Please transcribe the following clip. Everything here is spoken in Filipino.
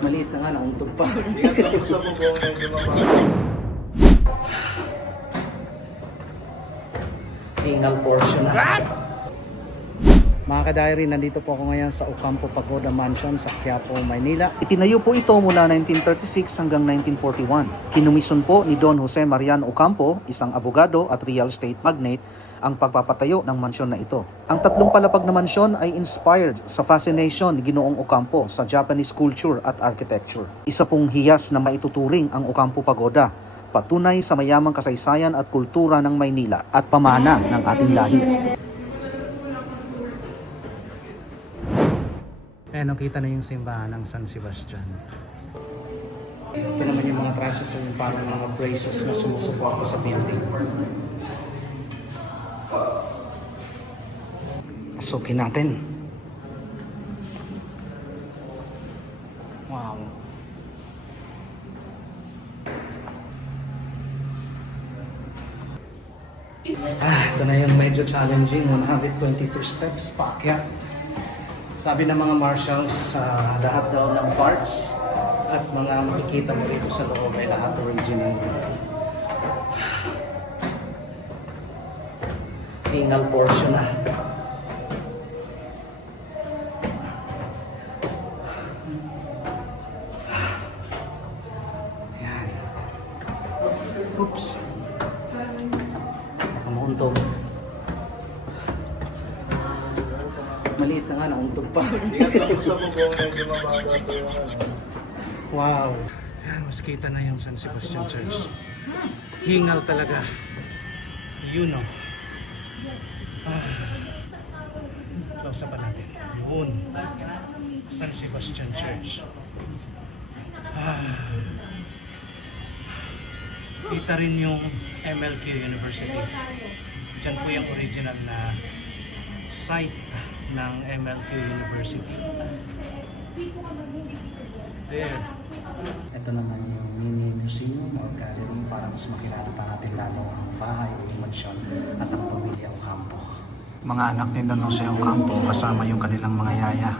Maliit na nga, nauntog pa. Hindi nga tapos sa bubong na lumabas. Hingal portion na. Mga ka-diary, nandito po ako ngayon sa Ocampo Pagoda Mansion sa Quiapo, Maynila. Itinayo po ito mula 1936 hanggang 1941. Kinumison po ni Don Jose Marian Ocampo, isang abogado at real estate magnate, ang pagpapatayo ng mansyon na ito. Ang tatlong palapag na mansyon ay inspired sa fascination ni Ginoong Ocampo sa Japanese culture at architecture. Isa pong hiyas na maituturing ang Ocampo Pagoda, patunay sa mayamang kasaysayan at kultura ng Maynila at pamana ng ating lahi. Ayan, nakita na yung simbahan ng San Sebastian. Ito naman yung mga trusses, yung parang mga braces na sumusuporta sa building. Pasukin natin. Wow. Ito na yung medyo challenging 122 steps paakyat. Sabi ng mga marshals, lahat daw ng parts at mga makikita mo dito sa loob ay lahat original. Hingal portion na. Yan. Oops. Nakamahuntog. Maliit na nga, nauntog pa. Hindi nga tapos sa bubong na lumabas. Wow. Yan, mas kita na yung San Sebastian Church. Hingal talaga. Yun o. Close pa natin. Yun. San Sebastian Church. Kita rin yung MLQ University. Diyan po yung original na site ng MLQ University. There. Ito naman yung mini museum o gallery para mas makilala pa natin lalo ang bahay o yung mansyon at ang pamilya Ocampo. Mga anak ni Don Jose Ocampo kasama yung kanilang mga yaya.